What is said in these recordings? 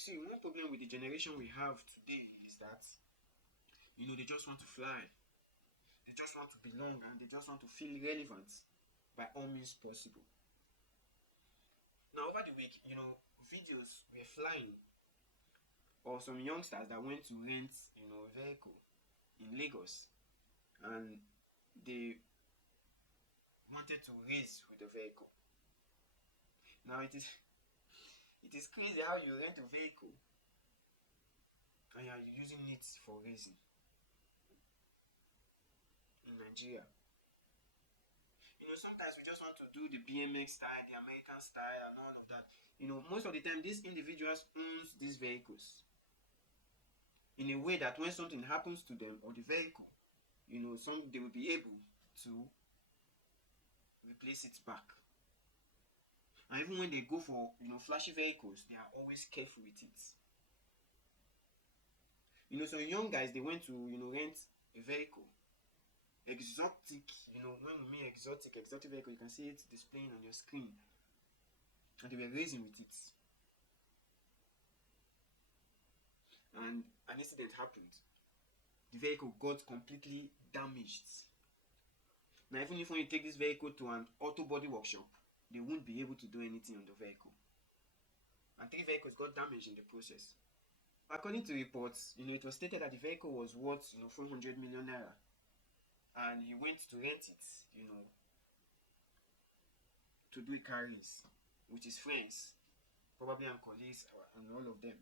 see, one problem with the generation we have today is that, they just want to fly. They just want to belong and they just want to feel relevant by all means possible. Now, over the week, videos were flying, or some youngsters that went to rent, a vehicle in Lagos, and they wanted to race with the vehicle. Now, it is crazy how you rent a vehicle and you are using it for racing in Nigeria. Sometimes we just want to do the BMX style, the American style, and all of that. Most of the time, these individuals owns these vehicles in a way that when something happens to them or the vehicle, they will be able to replace it back. And even when they go for flashy vehicles, they are always careful with it. So young guys, they went to rent a vehicle, exotic. When we mean exotic vehicle, you can see it displaying on your screen, and they were racing with it. And an incident happened. The vehicle got completely damaged. Now, even if when you take this vehicle to an auto body workshop, they won't be able to do anything on the vehicle. And 3 vehicles got damaged in the process. According to reports, it was stated that the vehicle was worth 400 million naira. And he went to rent it, to do a car race with his friends, probably and colleagues and all of them,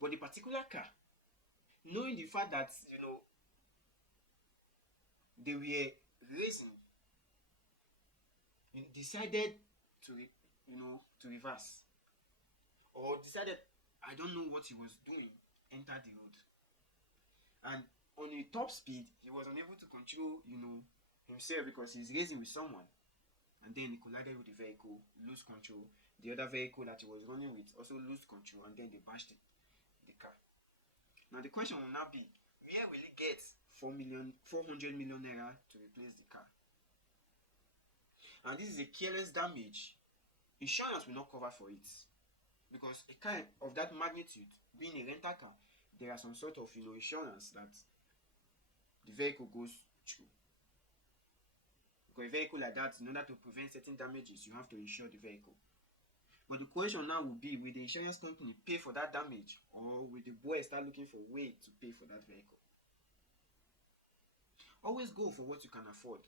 But the particular car, knowing the fact that, they were racing, decided to, to reverse. Or decided, I don't know what he was doing, entered the road. And on a top speed, he was unable to control, himself because he's racing with someone. And then he collided with the vehicle, lose control. The other vehicle that he was running with also lost control, and then they bashed the car. Now the question will now be, where will he get 400 million naira to replace the car? And this is a careless damage. Insurance will not cover for it, because a car of that magnitude, being a rental car, there are some sort of insurance that the vehicle goes through. Because a vehicle like that, in order to prevent certain damages, you have to insure the vehicle. But the question now will be, will the insurance company pay for that damage, or will the boy start looking for a way to pay for that vehicle? Always go for what you can afford.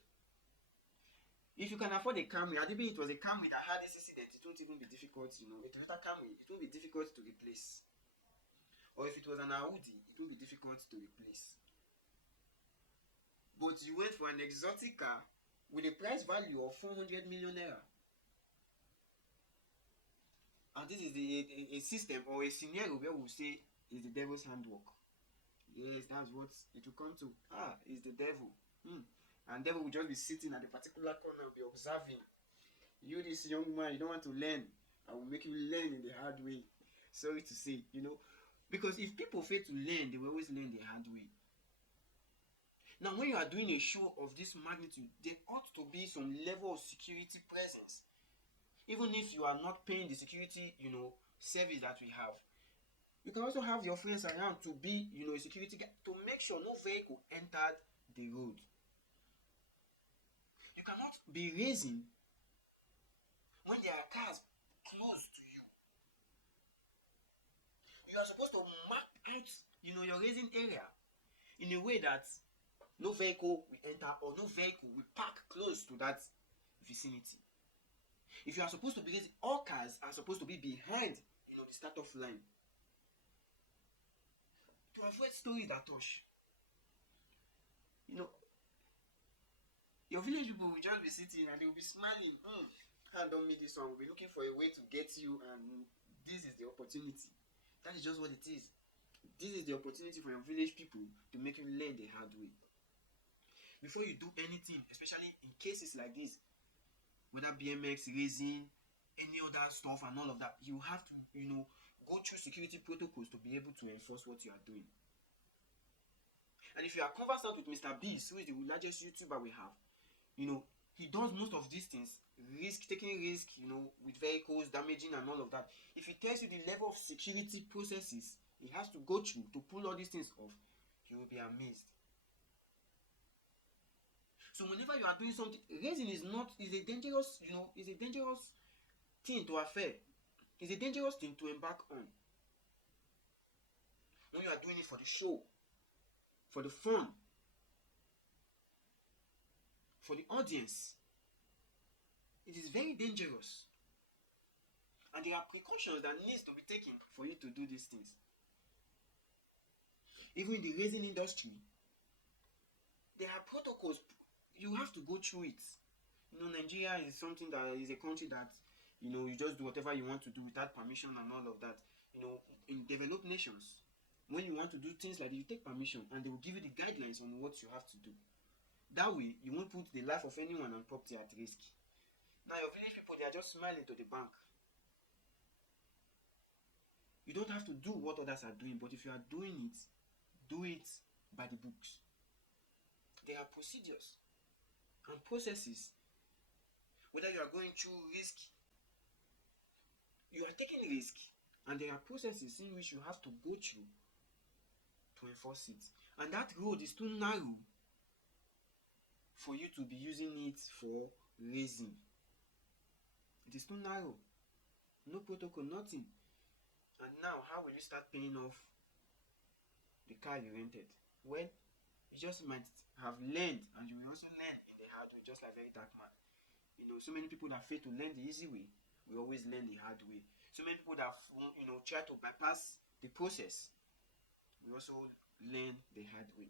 If you can afford a Camry, maybe it was a Camry that had this incident, it won't even be difficult, a Toyota Camry, it won't be difficult to replace. Or if it was an Audi, it won't be difficult to replace. But you went for an exotic car with a price value of 400 million naira. And this is a system or a scenario where we'll say is the devil's handwork. Yes, that's what it will come to. It's the devil. And devil will just be sitting at a particular corner and be observing. You, this young man, you don't want to learn. I will make you learn in the hard way. Sorry to say, Because if people fail to learn, they will always learn the hard way. Now, when you are doing a show of this magnitude, there ought to be some level of security presence. Even if you are not paying the security, service that we have. You can also have your friends around to be, a security guard to make sure no vehicle entered the road. You cannot be racing when there are cars close to you. You are supposed to map out, your racing area in a way that no vehicle will enter or no vehicle will park close to that vicinity. If you are supposed to be racing, all cars are supposed to be behind, the start-off line. To avoid stories that touch. Your village people will just be sitting and they will be smiling. Don't meet this one. We'll be looking for a way to get you, and this is the opportunity. That is just what it is. This is the opportunity for your village people to make you learn the hard way. Before you do anything, especially in cases like this, whether BMX, racing, any other stuff and all of that, you have to, go through security protocols to be able to enforce what you are doing. And if you are conversant with Mr. Beast, who is the largest YouTuber we have, he does most of these things, taking risk, with vehicles, damaging and all of that. If he tells you the level of security processes he has to go through to pull all these things off, you will be amazed. So whenever you are doing something, racing is a dangerous, is a dangerous thing to affair. It's a dangerous thing to embark on. When you are doing it for the show, for the fun, for the audience, it is very dangerous. And there are precautions that needs to be taken for you to do these things. Even in the racing industry, there are protocols. You have to go through it. Nigeria is something that is a country that, you just do whatever you want to do without permission and all of that. In developed nations, when you want to do things like that, you take permission and they will give you the guidelines on what you have to do. That way, you won't put the life of anyone and property at risk. Now, your village people, they are just smiling to the bank. You don't have to do what others are doing, but if you are doing it, do it by the books. There are procedures and processes. Whether you are going through risk, you are taking risk, and there are processes in which you have to go through to enforce it. And that road is too narrow for you to be using it for racing. It is too narrow. No protocol, nothing. And now, how will you start paying off the car you rented? Well, you just might have learned, and you will also learn in the hard way, just like Very Dark Man. So many people that fail to learn the easy way, we always learn the hard way. So many people that try to bypass the process, we also learn the hard way.